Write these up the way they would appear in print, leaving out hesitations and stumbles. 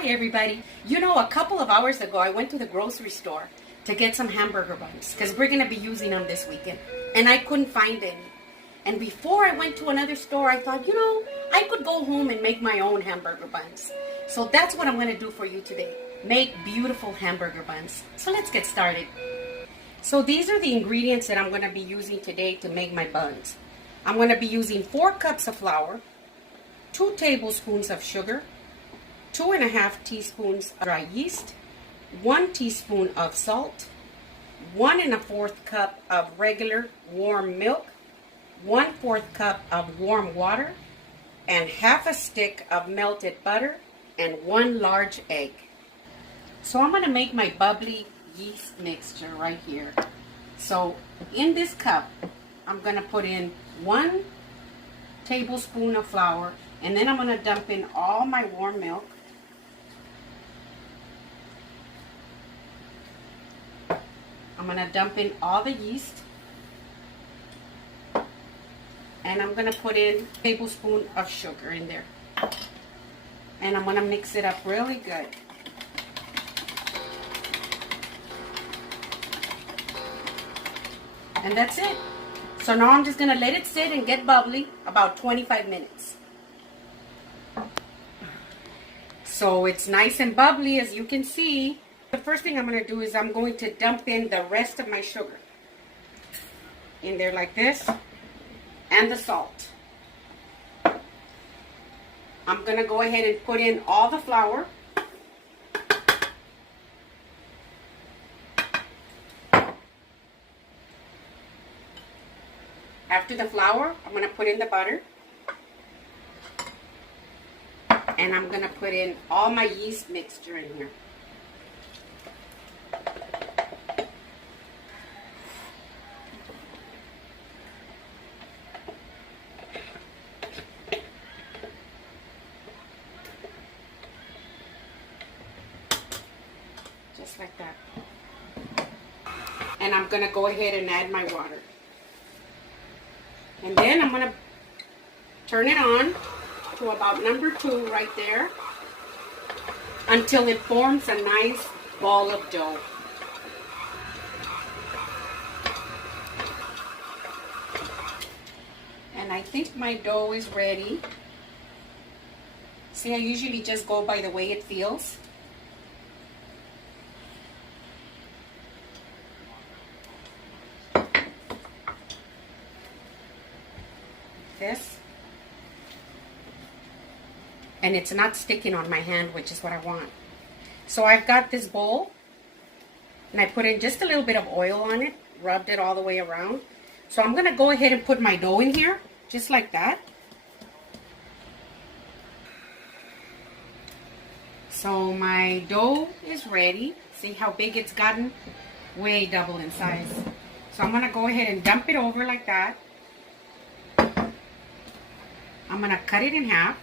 Hi everybody. You know, a couple of hours ago I went to the grocery store to get some hamburger buns because we're going to be using them this weekend. And I couldn't find any. And before I went to another store, I thought, you know, I could go home and make my own hamburger buns. So that's what I'm going to do for you today. Make beautiful hamburger buns. So let's get started. So these are the ingredients that I'm going to be using today to make my buns. I'm going to be using 4 cups of flour, 2 tablespoons of sugar, 2.5 teaspoons of dry yeast, 1 teaspoon of salt, 1 1/4 cup of regular warm milk, 1/4 cup of warm water, and half a stick of melted butter, and 1 large egg. So I'm going to make my bubbly yeast mixture right here. So in this cup, I'm going to put in 1 tablespoon of flour, and then I'm going to dump in all my warm milk. I'm going to dump in all the yeast, and I'm going to put in a tablespoon of sugar in there, and I'm going to mix it up really good. And that's it. So now I'm just going to let it sit and get bubbly about 25 minutes. So it's nice and bubbly, as you can see. The first thing I'm going to do is I'm going to dump in the rest of my sugar in there like this, and the salt. I'm going to go ahead and put in all the flour. After the flour, I'm going to put in the butter. And I'm going to put in all my yeast mixture in here. Just like that. And I'm going to go ahead and add my water. And then I'm going to turn it on to about number 2 right there until it forms a nice ball of dough. And I think my dough is ready. See, I usually just go by the way it feels. This, and it's not sticking on my hand, which is what I want. So I've got this bowl, and I put in just a little bit of oil on it, rubbed it all the way around. So I'm going to go ahead and put my dough in here, just like that. So my dough is ready. See how big it's gotten? Way double in size. So I'm going to go ahead and dump it over like that. I'm going to cut it in half.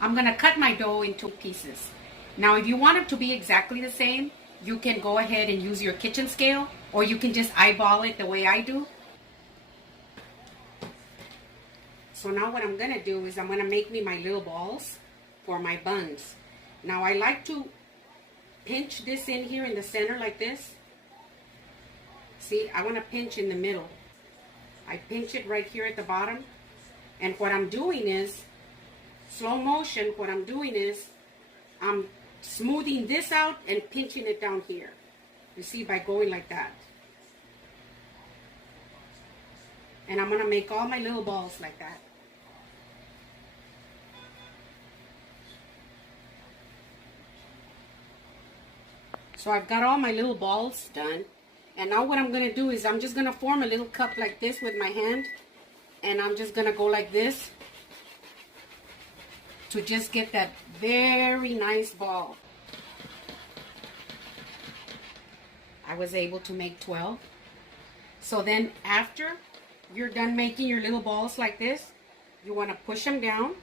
I'm going to cut my dough into pieces. Now, if you want it to be exactly the same, you can go ahead and use your kitchen scale, or you can just eyeball it the way I do. So now what I'm going to do is I'm going to make me my little balls for my buns. Now, I like to pinch this in here in the center like this. See, I want to pinch in the middle. I pinch it right here at the bottom, and what I'm doing is, slow motion, what I'm doing is, I'm smoothing this out and pinching it down here. You see, by going like that. And I'm going to make all my little balls like that. So I've got all my little balls done. And now what I'm going to do is I'm just going to form a little cup like this with my hand. And I'm just going to go like this to just get that very nice ball. I was able to make 12. So then after you're done making your little balls like this, you want to push them down.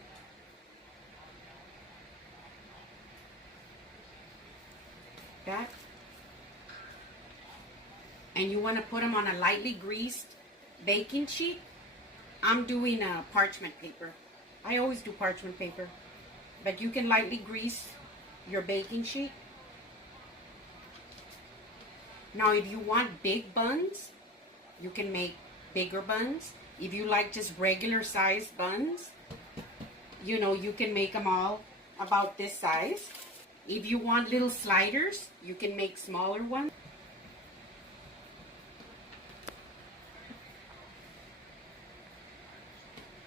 That. And you want to put them on a lightly greased baking sheet. I'm doing a parchment paper. I always do parchment paper. But you can lightly grease your baking sheet. Now, if you want big buns, you can make bigger buns. If you like just regular sized buns, you know, you can make them all about this size. If you want little sliders, you can make smaller ones.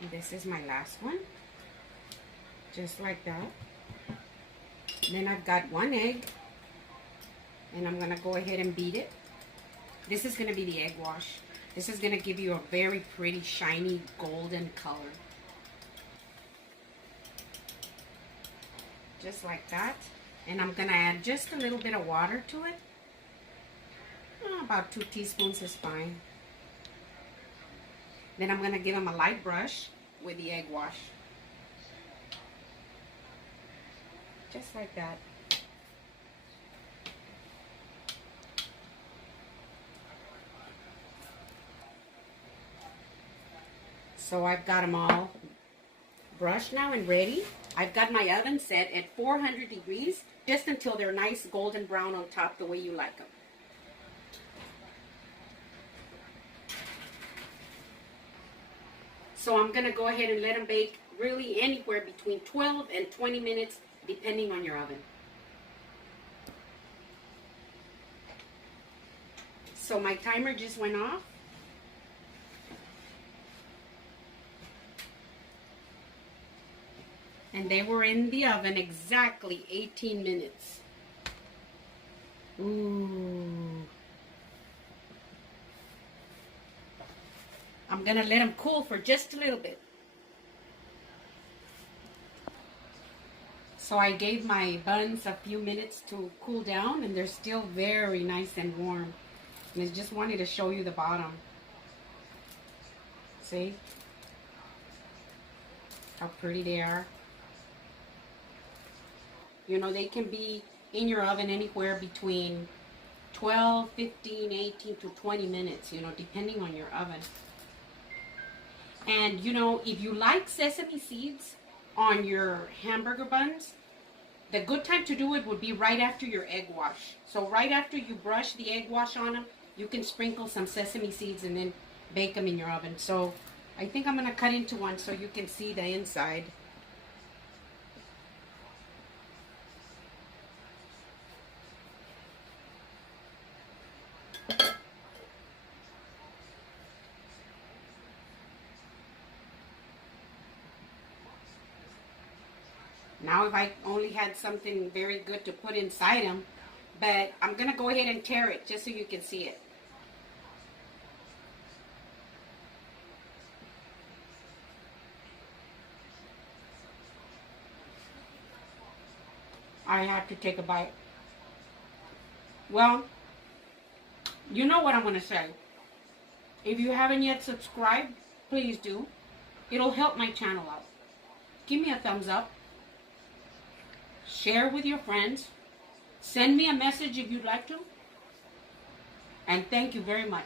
And this is my last one. Just like that. Then I've got 1 egg. And I'm going to go ahead and beat it. This is going to be the egg wash. This is going to give you a very pretty, shiny, golden color. Just like that. And I'm going to add just a little bit of water to it. About 2 teaspoons is fine. Then I'm going to give them a light brush with the egg wash. Just like that. So I've got them all brushed now and ready. I've got my oven set at 400 degrees just until they're nice golden brown on top the way you like them. So I'm going to go ahead and let them bake really anywhere between 12 and 20 minutes depending on your oven. So my timer just went off. And they were in the oven exactly 18 minutes. Ooh. I'm going to let them cool for just a little bit. So I gave my buns a few minutes to cool down, and they're still very nice and warm. And I just wanted to show you the bottom. See? How pretty they are. You know, they can be in your oven anywhere between 12, 15, 18 to 20 minutes, you know, depending on your oven. And, you know, if you like sesame seeds on your hamburger buns, the good time to do it would be right after your egg wash. So right after you brush the egg wash on them, you can sprinkle some sesame seeds and then bake them in your oven. So I think I'm going to cut into one so you can see the inside. Now if I only had something very good to put inside them, but I'm going to go ahead and tear it just so you can see it. I have to take a bite. Well, you know what I'm going to say. If you haven't yet subscribed, please do. It'll help my channel out. Give me a thumbs up. Share with your friends. Send me a message if you'd like to. And thank you very much.